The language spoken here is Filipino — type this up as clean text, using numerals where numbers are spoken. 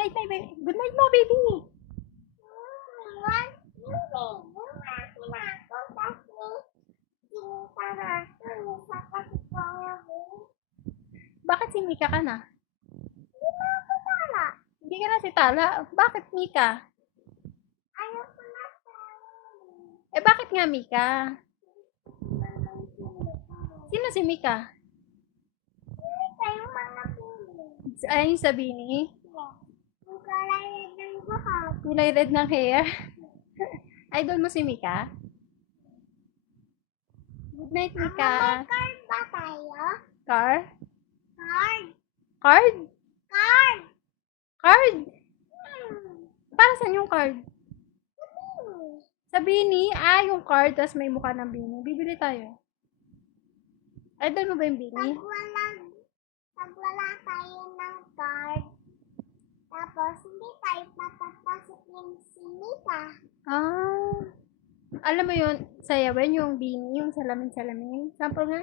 night, baby. Good night mo, baby. Bakit si Mika ka na? Hindi ka na si Tala. Bakit Mika? Eh, bakit nga Mika? Sino si Mika? Ay, yung sabi ni? Kulay red ng hair. Idol mo si Mika? Good night, Mika. Card ba tayo? Car? Card. Card? Card. Card? Para saan yung card? Sa Bini? Ah, yung card, tas may mukha ng Bini. Bibili tayo. Idol mo ba yung Bini? Pag wala tayo ng card, tapos hindi tayo papapasok yung simita. Ah. Alam mo yun, sayawin yung Bini, yung salamin-salamin. Sample nga.